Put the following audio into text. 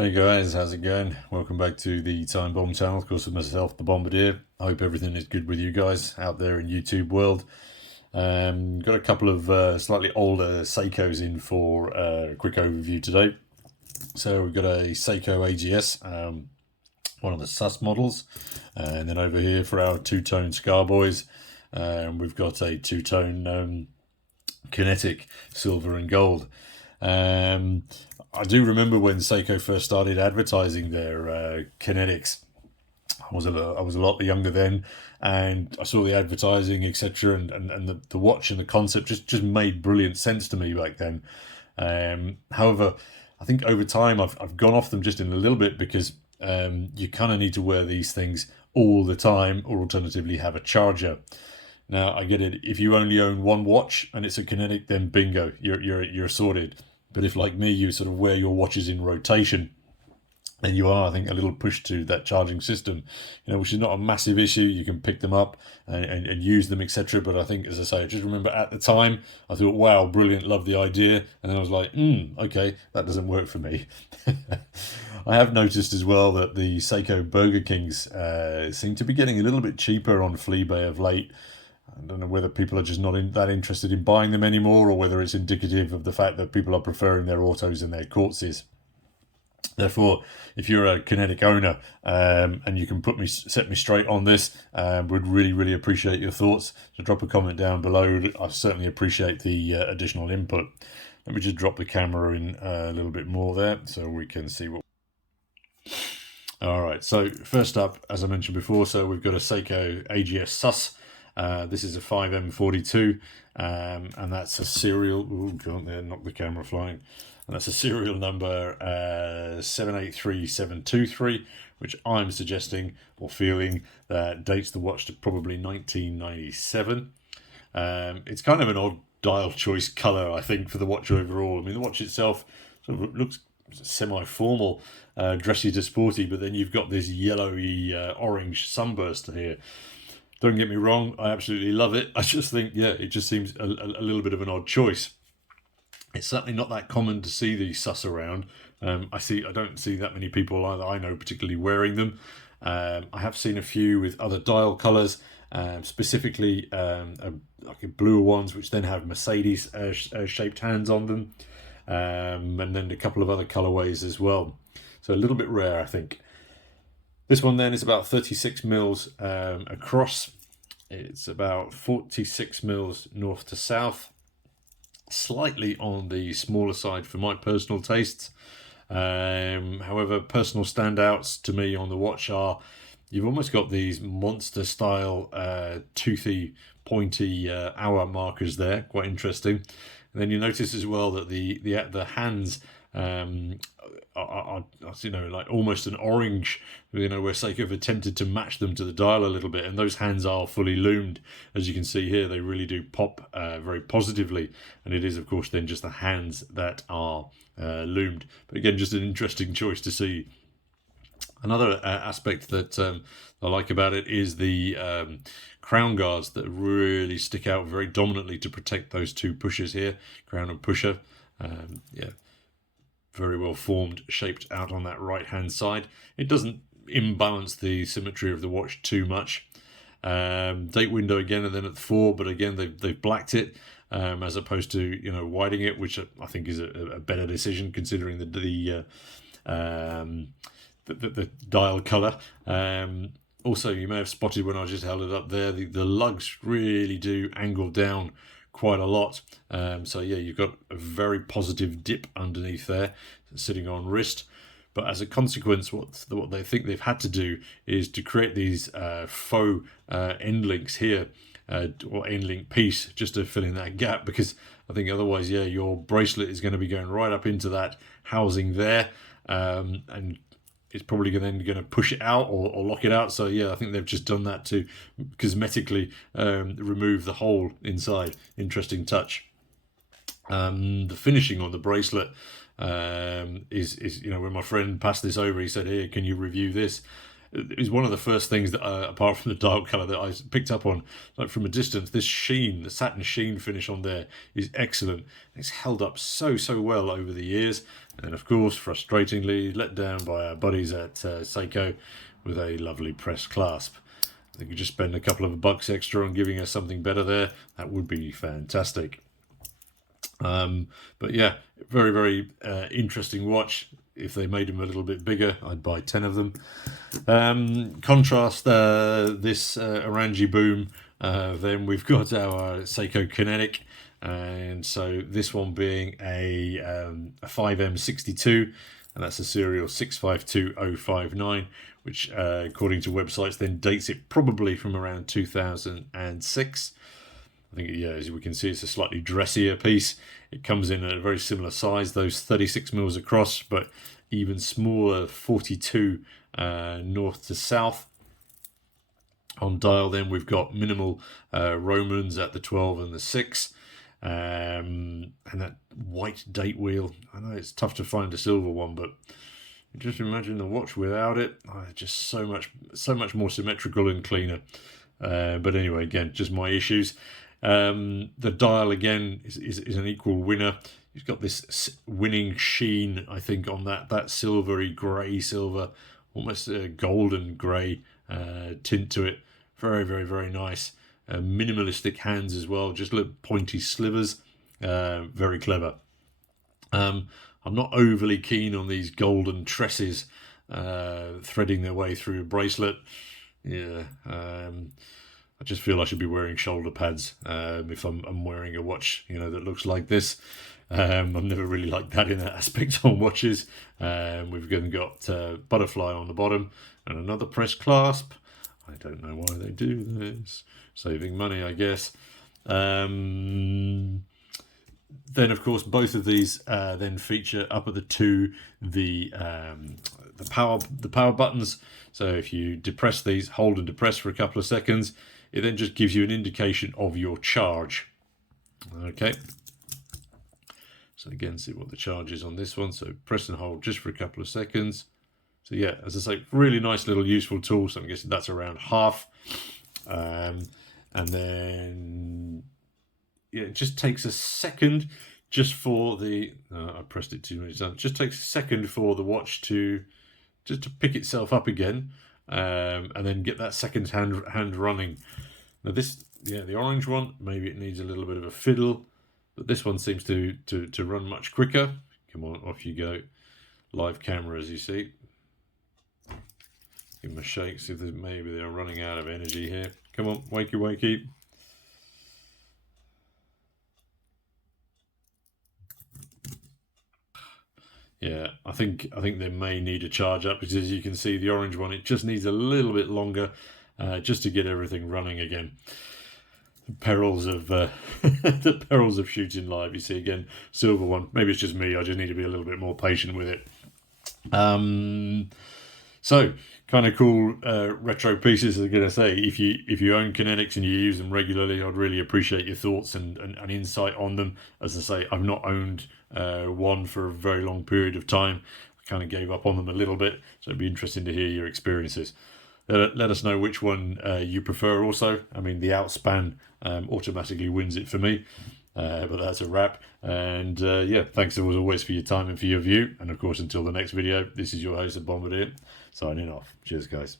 Hey guys, how's it going? Welcome back to the Time Bomb channel, of course, with myself, the Bombardier. I hope everything is good with you guys out there in YouTube world. Got a couple of slightly older Seikos in for a quick overview today. So we've got a Seiko AGS, one of the SUS models, and then over here for our two-tone Scar Boys, we've got a two-tone Kinetic, silver and gold. I do remember when Seiko first started advertising their Kinetics. I was a lot younger then, and I saw the advertising, etc., and the watch and the concept just made brilliant sense to me back then. However, I think over time I've gone off them just in a little bit because you kind of need to wear these things all the time, or alternatively have a charger. Now I get it. If you only own one watch and it's a Kinetic, then bingo, you're sorted. But if, like me, you sort of wear your watches in rotation, then you are, I think, a little pushed to that charging system, which is not a massive issue. You can pick them up and use them, etc. But I think, as I say, I just remember at the time, I thought, wow, brilliant, love the idea. And then I was like, okay, that doesn't work for me. I have noticed as well that the Seiko Burger Kings seem to be getting a little bit cheaper on Fleabay of late. I don't know whether people are just not that interested in buying them anymore, or whether it's indicative of the fact that people are preferring their autos and their quartzes. Therefore, if you're a Kinetic owner and you can set me straight on this, would really appreciate your thoughts. So drop a comment down below. I certainly appreciate the additional input. Let me just drop the camera in a little bit more there so we can see what. All right. So first up, as I mentioned before, so we've got a Seiko AGS SUS. This is a 5M42, and that's a serial. Oh, God, there, knocked the camera flying. And that's a serial number 783723, which I'm suggesting or feeling that dates the watch to probably 1997. It's kind of an odd dial choice color, I think, for the watch overall. I mean, the watch itself sort of looks semi-formal, dressy to sporty, but then you've got this yellowy orange sunburst here. Don't get me wrong, I absolutely love it. I just think, it just seems a little bit of an odd choice. It's certainly not that common to see these SUS around. I don't see that many people either I know particularly wearing them. I have seen a few with other dial colours, specifically like bluer ones, which then have Mercedes shaped hands on them, and then a couple of other colourways as well. So a little bit rare, I think. This one then is about 36 mils across. It's about 46 mils north to south. Slightly on the smaller side for my personal tastes. However, personal standouts to me on the watch are, you've almost got these monster style toothy, pointy hour markers there. Quite interesting. And then you notice as well that the hands are like almost an orange, where Seiko have attempted to match them to the dial a little bit, and those hands are fully loomed. As you can see here, they really do pop very positively, and it is of course then just the hands that are loomed. But again, just an interesting choice to see. Another aspect that I like about it is the crown guards that really stick out very dominantly to protect those two pushers here, crown and pusher. Very well formed, shaped out on that right hand side. It doesn't imbalance the symmetry of the watch too much. Date window again, and then at 4, but again they've blacked it as opposed to whiting it, which I think is a better decision considering the dial color. Also, you may have spotted when I just held it up there, the lugs really do angle down quite a lot. So yeah, you've got a very positive dip underneath there, sitting on wrist. But as a consequence, what they think they've had to do is to create these faux end links here, or end link piece, just to fill in that gap, because I think otherwise, your bracelet is going to be going right up into that housing there, and it's probably then going to push it out or lock it out. So I think they've just done that to cosmetically remove the hole inside. Interesting touch. The finishing on the bracelet is when my friend passed this over, he said, "Here, can you review this?" is one of the first things that, apart from the dial colour, that I picked up on, like from a distance. This sheen, the satin sheen finish on there is excellent. It's held up so well over the years, and of course, frustratingly, let down by our buddies at SEIKO with a lovely press clasp. They could just spend a couple of bucks extra on giving us something better there. That would be fantastic. But yeah, very interesting watch. If they made them a little bit bigger, I'd buy 10 of them. Contrast this Orangi Boom. Then we've got our SEIKO KINETIC, and so this one being a 5M62, and that's a serial 652059, which according to websites then dates it probably from around 2006. I think, yeah, as we can see, it's a slightly dressier piece. It comes in at a very similar size, those 36 mils across, but even smaller, 42 north to south. On dial then we've got minimal Romans at the 12 and the 6. And that white date wheel. I know it's tough to find a silver one, but just imagine the watch without it. Just so much more symmetrical and cleaner. But anyway, again, just my issues. The dial again is an equal winner. He's got this winning sheen, I think, on that silvery grey silver, almost a golden grey tint to it. Very nice. Minimalistic hands as well, just little pointy slivers. Very clever. I'm not overly keen on these golden tresses threading their way through a bracelet. Yeah, I just feel I should be wearing shoulder pads if I'm wearing a watch, that looks like this. I've never really liked that in that aspect on watches. We've then got butterfly on the bottom and another press clasp. I don't know why they do this. Saving money, I guess. Then, of course, both of these then feature up at the two the power buttons. So if you depress these, hold and depress for a couple of seconds, it then just gives you an indication of your charge. Okay. So again, see what the charge is on this one. So press and hold just for a couple of seconds. So yeah, as I say, really nice little useful tool. So I'm guessing that's around half. And then, yeah, it just takes a second just for the, I pressed it too many times. Just takes a second for the watch to pick itself up again, and then get that second hand running. Now this, yeah, the orange one, maybe it needs a little bit of a fiddle, but this one seems to run much quicker. Come on, off you go. Live camera, as you see. Give them a shake, see if maybe they're running out of energy here. Come on, wakey. Yeah, I think they may need a charge up, because as you can see, the orange one, it just needs a little bit longer just to get everything running again. The perils of the perils of shooting live. You see again, silver one. Maybe it's just me. I just need to be a little bit more patient with it. So kind of cool retro pieces. I'm gonna say, if you own Kinetics and you use them regularly, I'd really appreciate your thoughts and insight on them. As I say, I've not owned one for a very long period of time. I kind of gave up on them a little bit, so it'd be interesting to hear your experiences. Let us know which one you prefer also. I mean, the Outspan automatically wins it for me, but that's a wrap. And yeah, thanks as always for your time and for your view. And of course, until the next video, this is your host of Bombardier, signing off. Cheers, guys.